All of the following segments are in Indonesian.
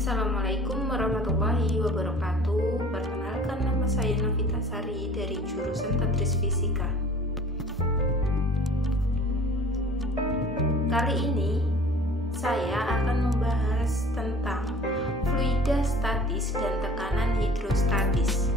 Assalamualaikum warahmatullahi wabarakatuh. Perkenalkan, nama saya Novita Sari dari jurusan Tadris Fisika. Kali ini saya akan membahas tentang fluida statis dan tekanan hidrostatis.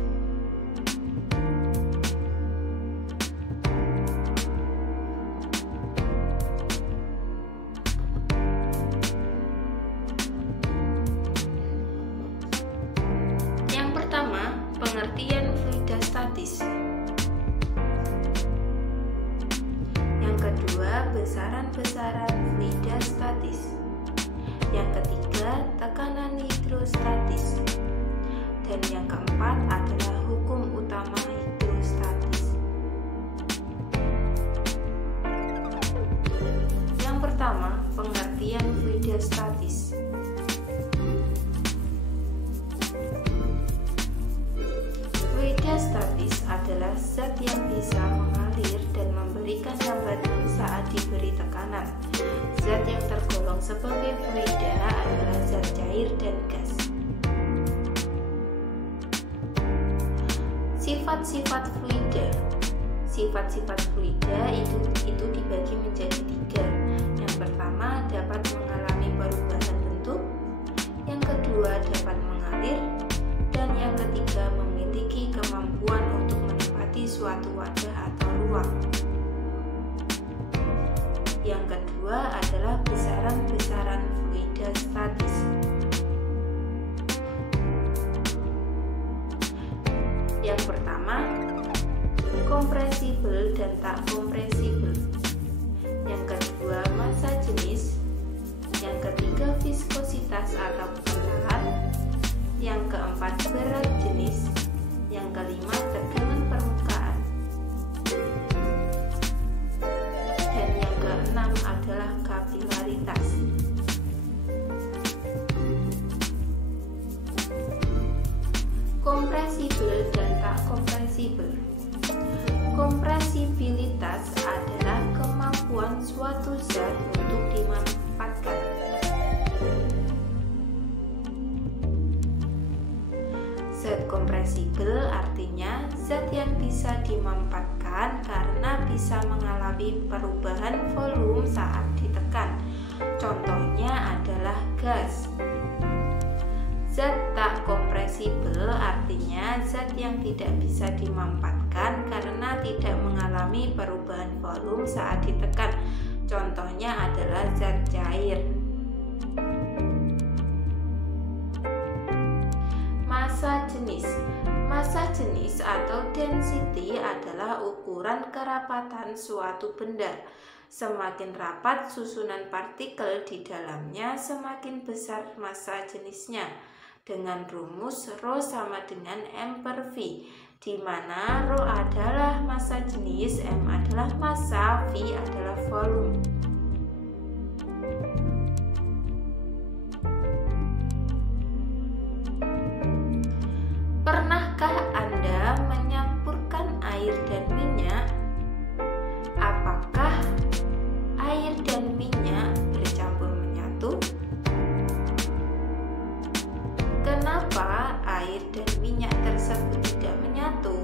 Pertama, pengertian fluida statis. Yang kedua, besaran-besaran fluida statis. Yang ketiga, tekanan hidrostatis. Dan yang keempat adalah hukum utama hidrostatis. Yang pertama, pengertian fluida statis. Fluida statis adalah zat yang bisa mengalir dan memberikan hambatan saat diberi tekanan. Zat yang tergolong sebagai fluida adalah zat cair dan gas. Sifat-sifat fluida. Sifat-sifat fluida itu dibagi menjadi tiga. Yang pertama, dapat mengalami perubahan bentuk. Yang kedua, dapat mengalir. Dan yang ketiga, memiliki kemampuan untuk menempati suatu wadah atau ruang. Yang kedua adalah besaran-besaran fluida statis. Yang pertama, kompresibel dan tak kompresibel. Yang kedua, massa jenis. Yang ketiga, viskositas atau kekentalan. Yang keempat, berat jenis. Yang kelima, tegangan permukaan. Dan yang keenam adalah kapilaritas. Kompresibel dan tak kompresibel. Kompresibilitas adalah kemampuan suatu zat untuk dimanfaatkan. Zat kompresibel artinya zat yang bisa dimanfaatkan karena bisa mengalami perubahan volume saat ditekan. Contohnya adalah gas. Zat tak kompresibel artinya zat yang tidak bisa dimanfaatkan karena tidak mengalami perubahan volume saat ditekan. Contohnya adalah zat cair. Massa jenis. Massa jenis atau density adalah ukuran kerapatan suatu benda. Semakin rapat susunan partikel di dalamnya, semakin besar massa jenisnya. Dengan rumus Rho sama dengan M per V, di mana Rho adalah massa jenis, M adalah massa, V adalah volume. Pernahkah Anda menyampurkan air dan minyak? Apakah air dan minyak bercampur menyatu? Kenapa air dan minyak tersebut tidak menyatu?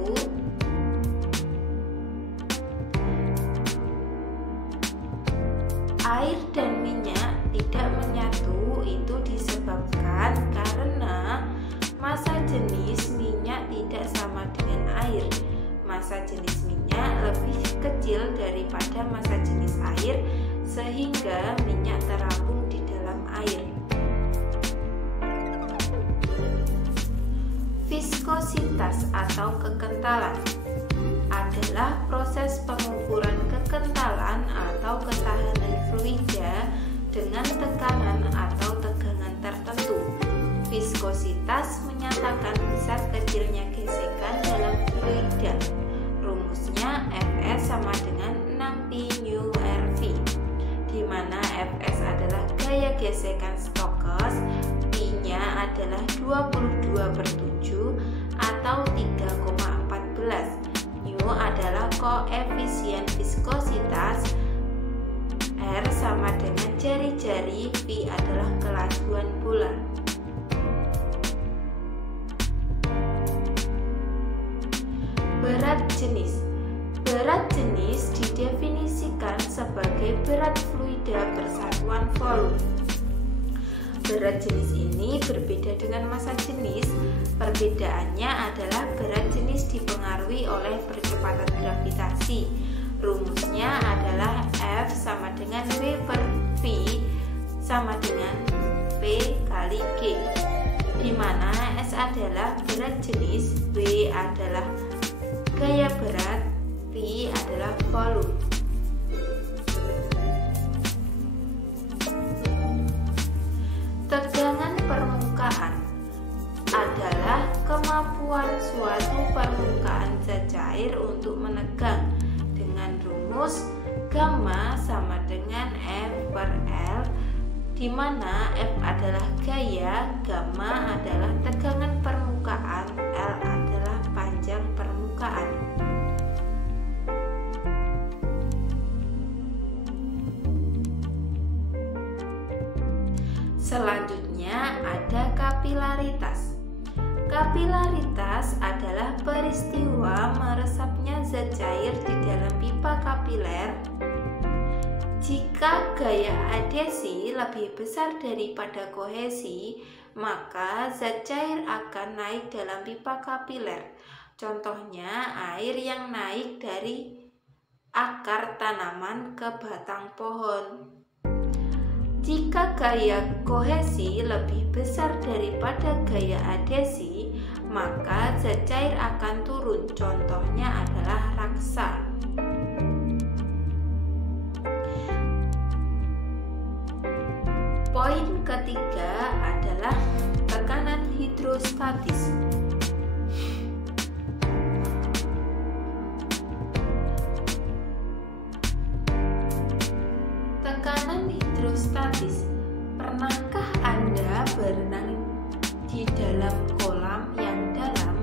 Air dan minyak tidak menyatu itu disebabkan karena massa jenis minyak tidak sama dengan air. Massa jenis minyak lebih kecil daripada massa jenis air, sehingga minyak terapung di dalam air. Viskositas atau kekentalan adalah proses pengukuran kekentalan atau ketahanan fluida dengan tekanan atau tegangan tertentu. Viskositas menyatakan besar kecilnya gesekan dalam fluida. Rumusnya Fs sama dengan 6pi nu Rv, di mana Fs adalah gaya gesekan Stokes, P-nya adalah 22/7 atau 3,14. Nu adalah koefisien viskositas, R sama dengan jari-jari, V adalah kelajuan bola. Berat jenis. Berat jenis didefinisikan sebagai berat fluida persatuan volume. Berat jenis ini berbeda dengan massa jenis. Perbedaannya adalah berat jenis dipengaruhi oleh percepatan gravitasi. Rumusnya adalah F sama dengan W per V sama dengan P kali G, di mana S adalah berat jenis, W adalah gaya berat, V adalah volume. Tegangan permukaan adalah kemampuan suatu permukaan zat cair untuk menegang dengan rumus gamma sama dengan F per L, di mana F adalah gaya, gamma adalah tegangan permukaan, L adalah panjang permukaan. Selanjutnya ada kapilaritas. Kapilaritas adalah peristiwa meresapnya zat cair di dalam pipa kapiler. Jika gaya adhesi lebih besar daripada kohesi, maka zat cair akan naik dalam pipa kapiler. Contohnya air yang naik dari akar tanaman ke batang pohon. Jika gaya kohesi lebih besar daripada gaya adhesi, maka zat cair akan turun. Contohnya adalah raksa. Poin ketiga adalah tekanan hidrostatis. Tekanan hidrostatis. Pernahkah Anda berenang di dalam kolam yang dalam?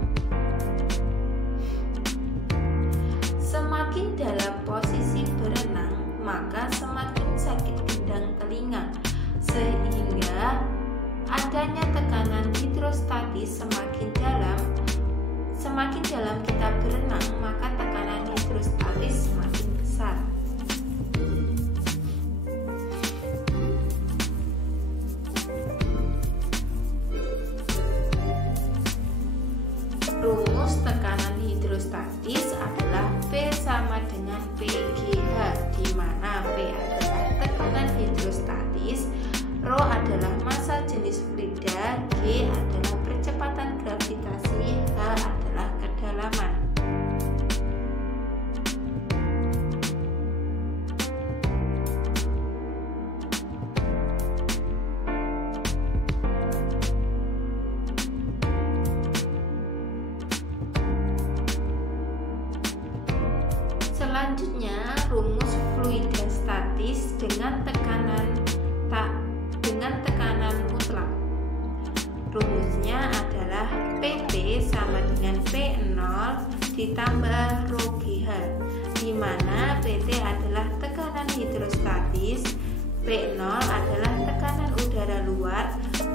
Semakin dalam posisi berenang, maka semakin sakit gendang telinga, sehingga adanya tekanan hidrostatis semakin dalam kita berenang, maka tekanan hidrostatis semakin besar. Rumus tekanan hidrostatis adalah P sama dengan PGH, di mana P adalah tekanan hidrostatis, ρ adalah massa jenis fluida, G adalah percepatan gravitasi, H adalah kedalaman. Selanjutnya, rumus fluida statis dengan tekanan mutlak. Rumusnya adalah PP sama dengan P0 ditambah ρGH, di mana PT adalah tekanan hidrostatis, P0 adalah tekanan udara luar,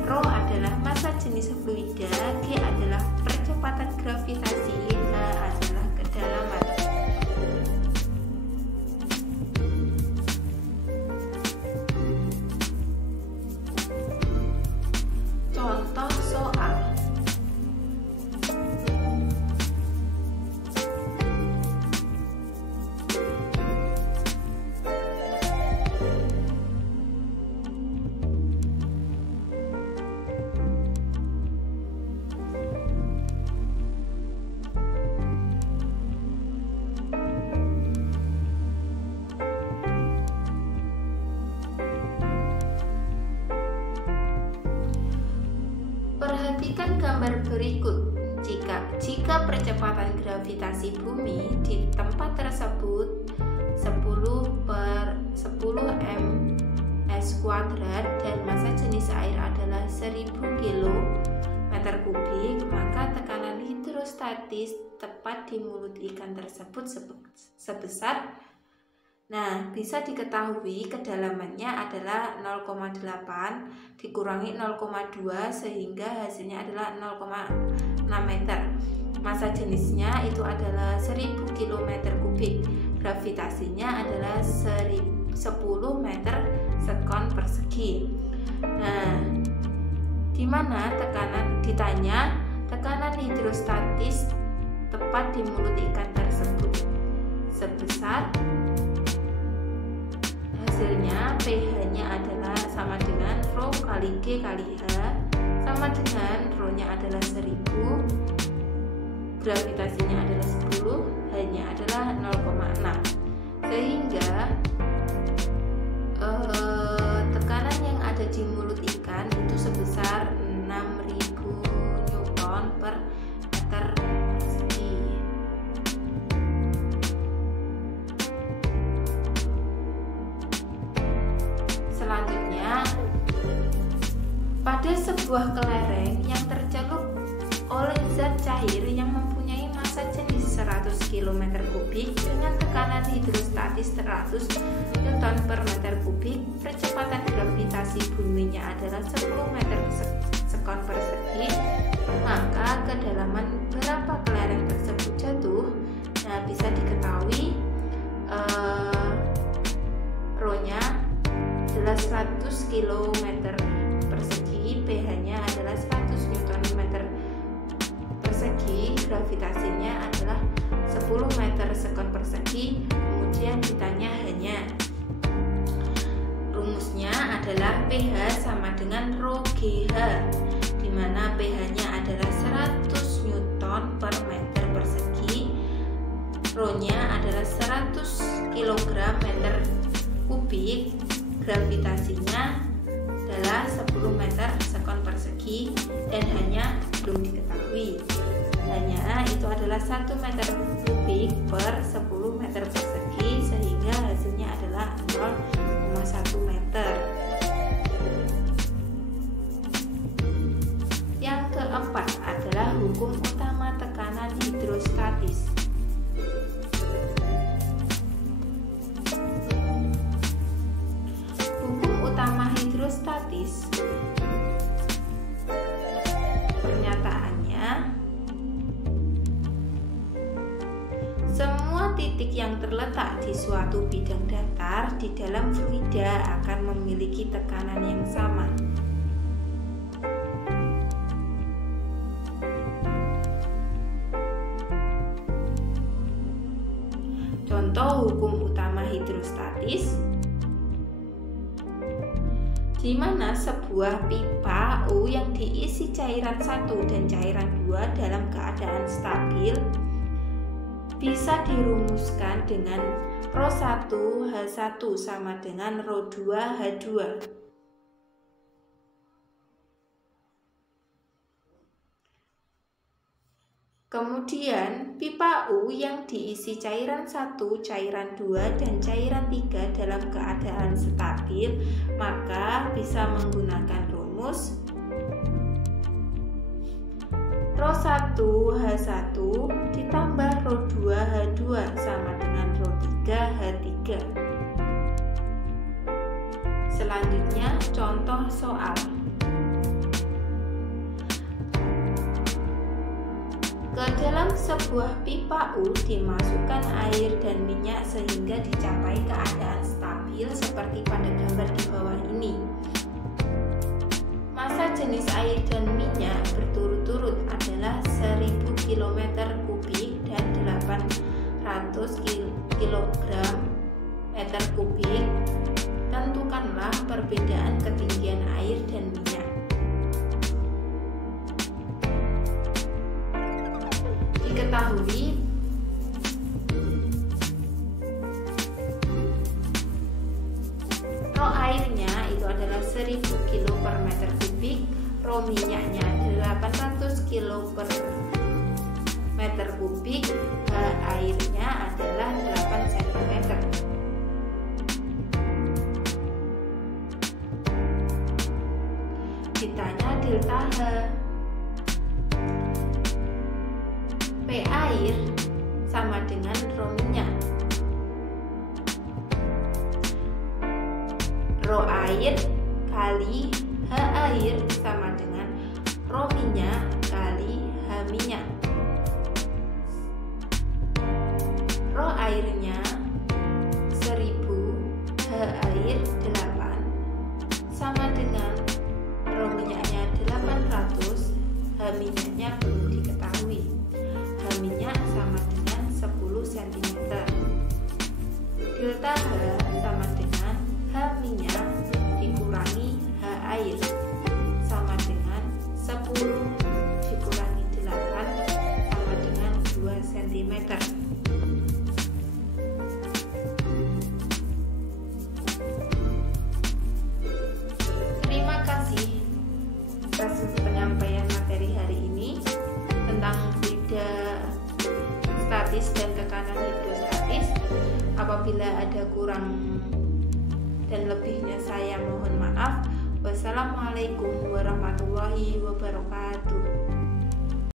ρ adalah massa jenis fluida, G adalah percepatan gravitasi, H adalah kedalaman. Contoh soal. Perhatikan gambar berikut. Jika percepatan gravitasi bumi di tempat tersebut 10/10 ms kuadrat dan massa jenis air adalah 1000 km3, maka tekanan hidrostatis tepat di mulut ikan tersebut sebesar, bisa diketahui kedalamannya adalah 0,8 dikurangi 0,2 sehingga hasilnya adalah 0,6 meter. Massa jenisnya itu adalah 1000 km3. Gravitasinya adalah 10 meter sekon persegi. Nah, di mana ditanya tekanan hidrostatis tepat di mulut ikan tersebut sebesar, hasilnya pH-nya adalah sama dengan Rho kali G kali H sama dengan Rho-nya adalah 1000, gravitasinya adalah 10, H-nya adalah 0,6, sehingga tekanan yang ada di mulut ikan itu sebesar 6000 Newton per meter persegi. Selanjutnya, pada sebuah kelereng yang tercelup oleh zat cair yang mempunyai massa jenis 100 km3 dengan tekanan hidrostatis 100 Newton per meter kubik, percepatan gravitasi buminya adalah 10 meter sekon persegi, maka kedalaman berapa kelereng tersebut jatuh? Nah, bisa diketahui Rho-nya adalah 100 km persegi, pH-nya adalah 100 Nm persegi, gravitasinya adalah 10 meter sekon persegi. Kemudian ditanya hanya rumusnya adalah pH sama dengan Rho GH, di mana pH-nya adalah 100 Newton per meter persegi, Rho-nya adalah 100 kg meter kubik, gravitasinya adalah 10 meter sekon persegi, dan hanya belum diketahui. Hanya itu adalah 1 meter kubik per 10 meter persegi, sehingga hasilnya adalah 0,1 meter. Yang keempat adalah hukum utama tekanan hidrostatis. Hidrostatis, pernyataannya, semua titik yang terletak di suatu bidang datar di dalam fluida akan memiliki tekanan yang sama. Contoh hukum utama hidrostatis, di mana sebuah pipa U yang diisi cairan 1 dan cairan 2 dalam keadaan stabil bisa dirumuskan dengan Rho1 H1 sama dengan Rho2 H2. Kemudian, pipa U yang diisi cairan 1, cairan 2, dan cairan 3 dalam keadaan stabil, maka bisa menggunakan rumus Rho1 H1 ditambah Rho2 H2 sama dengan Rho3 H3. Selanjutnya, contoh soal. Ke dalam sebuah pipa U dimasukkan air dan minyak sehingga dicapai keadaan stabil seperti pada gambar di bawah ini. Massa jenis air dan minyak berturut-turut adalah 1000 km3 dan 800 kg meter kubik. Tentukanlah perbedaan ketinggian air dan minyak. Diketahui Rho airnya itu adalah 1000 kg per meter kubik, Rho minyaknya 800 kg per meter kubik, H airnya adalah 8 cm. Ditanya delta H. P air sama dengan Rho minyak. Rho air kali H air sama dengan Rho minyak kali H minyak. atas penyampaian materi hari ini tentang hidrostatis dan tekanan hidrostatis. Apabila ada kurang dan lebihnya saya mohon maaf. Wassalamualaikum warahmatullahi wabarakatuh.